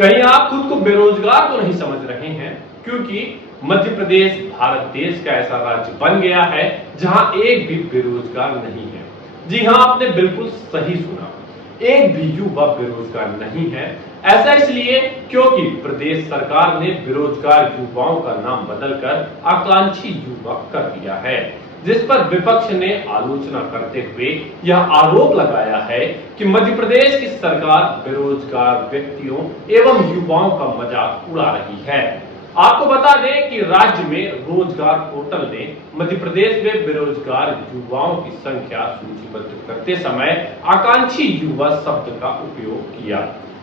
कहीं आप खुद को बेरोजगार तो नहीं समझ रहे हैं, क्योंकि मध्य प्रदेश भारत देश का ऐसा राज्य बन गया है जहां एक भी बेरोजगार नहीं है। जी हां, आपने बिल्कुल सही सुना, एक भी युवा बेरोजगार नहीं है। ऐसा इसलिए क्योंकि प्रदेश सरकार ने बेरोजगार युवाओं का नाम बदलकर आकांक्षी युवा कर दिया है, जिस पर विपक्ष ने आलोचना करते हुए यह आरोप लगाया है कि मध्य प्रदेश की सरकार बेरोजगार व्यक्तियों एवं युवाओं का मजाक उड़ा रही है। आपको बता दें कि राज्य में रोजगार पोर्टल ने मध्य प्रदेश में बेरोजगार युवाओं की संख्या सूचीबद्ध करते समय आकांक्षी युवा शब्द का उपयोग किया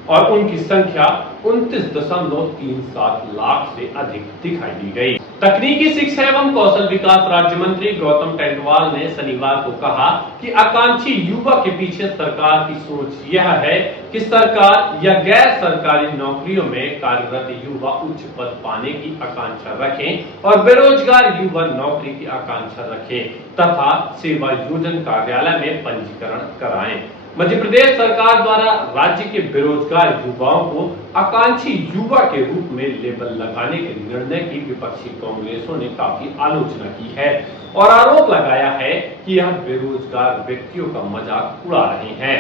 और उनकी संख्या 29.37 लाख से अधिक दिखाई दी गई। तकनीकी शिक्षा एवं कौशल विकास राज्य मंत्री गौतम टेंटवाल ने शनिवार को कहा कि आकांक्षी युवा के पीछे सरकार की सोच यह है कि सरकार या गैर सरकारी नौकरियों में कार्यरत युवा उच्च पद पाने की आकांक्षा रखें और बेरोजगार युवा नौकरी की आकांक्षा रखें तथा सेवा योजन कार्यालय में पंजीकरण कराएं। मध्य प्रदेश सरकार द्वारा राज्य के बेरोजगार युवाओं को आकांक्षी युवा के रूप में लेबल लगाने के निर्णय की विपक्षी कांग्रेसों ने काफी आलोचना की है और आरोप लगाया है कि यह बेरोजगार व्यक्तियों का मजाक उड़ा रहे हैं।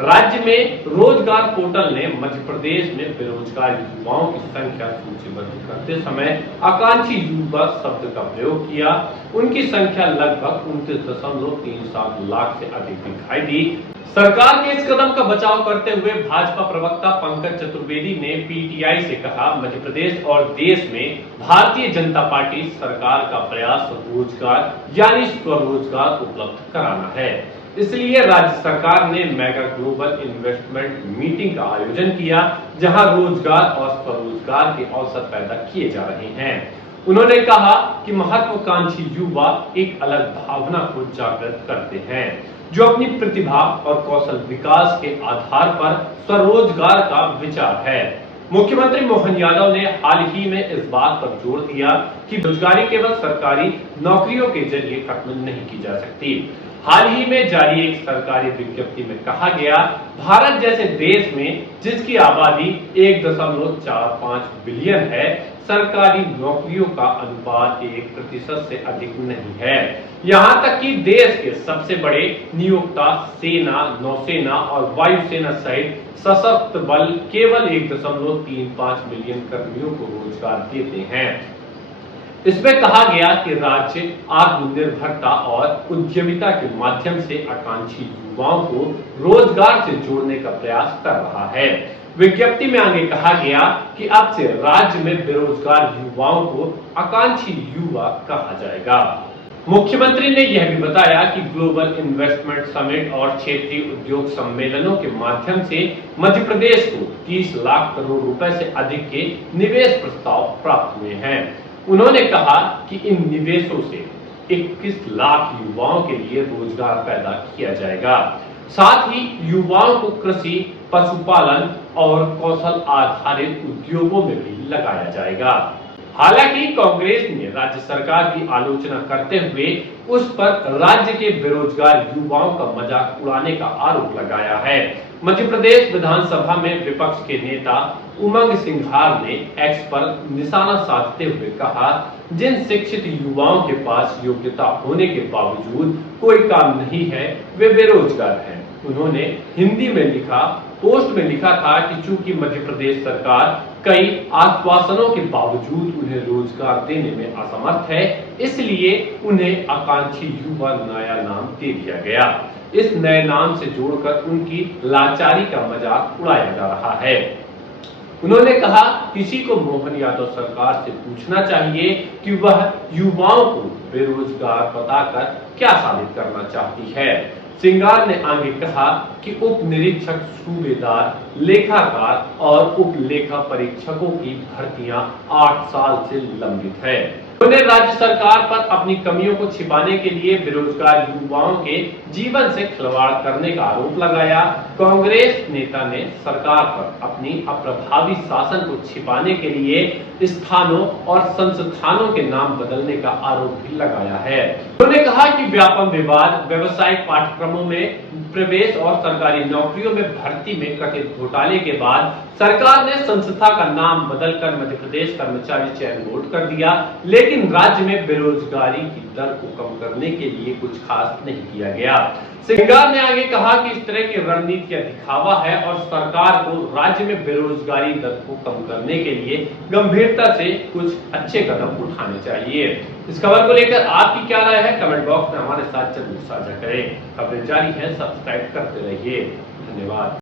राज्य में रोजगार पोर्टल ने मध्य प्रदेश में बेरोजगार युवाओं की संख्या सूचीबद्ध करते समय आकांक्षी युवा शब्द का प्रयोग किया। उनकी संख्या लगभग 29.37 लाख से अधिक दिखाई दी। सरकार के इस कदम का बचाव करते हुए भाजपा प्रवक्ता पंकज चतुर्वेदी ने पीटीआई से कहा, मध्य प्रदेश और देश में भारतीय जनता पार्टी सरकार का प्रयास रोजगार यानी स्वरोजगार उपलब्ध कराना है। इसलिए राज्य सरकार ने मेगा ग्लोबल इन्वेस्टमेंट मीटिंग का आयोजन किया, जहां रोजगार और स्वरोजगार के अवसर पैदा किए जा रहे हैं। उन्होंने कहा कि महत्वाकांक्षी युवा एक अलग भावना को जागृत करते हैं, जो अपनी प्रतिभा और कौशल विकास के आधार पर स्वरोजगार का विचार है। मुख्यमंत्री मोहन यादव ने हाल ही में इस बात पर जोर दिया कि बेरोजगारी केवल सरकारी नौकरियों के जरिए खत्म नहीं की जा सकती। हाल ही में जारी एक सरकारी विज्ञप्ति में कहा गया, भारत जैसे देश में जिसकी आबादी 1.45 बिलियन है, सरकारी नौकरियों का अनुपात 1% से अधिक नहीं है। यहाँ तक कि देश के सबसे बड़े नियोक्ता सेना, नौसेना और वायुसेना सहित सशस्त्र बल केवल 1.35 मिलियन कर्मियों को रोजगार देते हैं। इसमें कहा गया कि राज्य आत्मनिर्भरता और उद्यमिता के माध्यम से आकांक्षी युवाओं को रोजगार से जोड़ने का प्रयास कर रहा है। विज्ञप्ति में आगे कहा गया कि अब से राज्य में बेरोजगार युवाओं को आकांक्षी युवा कहा जाएगा। मुख्यमंत्री ने यह भी बताया कि ग्लोबल इन्वेस्टमेंट समिट और क्षेत्रीय उद्योग सम्मेलनों के माध्यम से मध्य प्रदेश को 30 लाख करोड़ रुपए से अधिक के निवेश प्रस्ताव प्राप्त हुए हैं। उन्होंने कहा कि इन निवेशों से 21 लाख युवाओं के लिए रोजगार पैदा किया जाएगा। साथ ही युवाओं को कृषि, पशुपालन और कौशल आधारित उद्योगों में भी लगाया जाएगा। हालांकि कांग्रेस ने राज्य सरकार की आलोचना करते हुए उस पर राज्य के बेरोजगार युवाओं का मजाक उड़ाने का आरोप लगाया है। मध्य प्रदेश विधानसभा में विपक्ष के नेता उमंग सिंघार ने एक्स पर निशाना साधते हुए कहा, जिन शिक्षित युवाओं के पास योग्यता होने के बावजूद कोई काम नहीं है, वे बेरोजगार हैं। उन्होंने हिंदी में पोस्ट में लिखा था कि चूंकि मध्य प्रदेश सरकार कई आश्वासनों के बावजूद उन्हें रोजगार देने में असमर्थ है, इसलिए उन्हें आकांक्षी युवा नया नाम दे दिया गया। इस नए नाम से जोड़कर उनकी लाचारी का मजाक उड़ाया जा रहा है। उन्होंने कहा, किसी को मोहन यादव सरकार से पूछना चाहिए कि वह युवाओं को बेरोजगार बताकर क्या साबित करना चाहती है। सिंघार ने आगे कहा कि उप निरीक्षक, सूबेदार, लेखाकार और उप लेखा परीक्षकों की भर्तियां 8 साल से लंबित है। उन्होंने राज्य सरकार पर अपनी कमियों को छिपाने के लिए बेरोजगार युवाओं के जीवन से खिलवाड़ करने का आरोप लगाया। कांग्रेस नेता ने सरकार पर अपनी अप्रभावी शासन को छिपाने के लिए स्थानों और संस्थानों के नाम बदलने का आरोप भी लगाया है। उन्होंने कहा कि व्यापम विवाद, व्यवसायिक पाठ्यक्रमों में प्रवेश और सरकारी नौकरियों में भर्ती में कथित घोटाले के बाद सरकार ने संस्था का नाम बदलकर मध्य प्रदेश कर्मचारी चयन बोर्ड कर दिया, लेकिन राज्य में बेरोजगारी की दर को कम करने के लिए कुछ खास नहीं किया गया। सरकार ने आगे कहा कि इस तरह की रणनीति का दिखावा है और सरकार को राज्य में बेरोजगारी दर को कम करने के लिए गंभीरता से कुछ अच्छे कदम उठाने चाहिए। इस खबर को लेकर आपकी क्या राय है, कमेंट बॉक्स में हमारे साथ जरूर साझा करें। खबरें जारी है, सब्सक्राइब करते रहिए। धन्यवाद।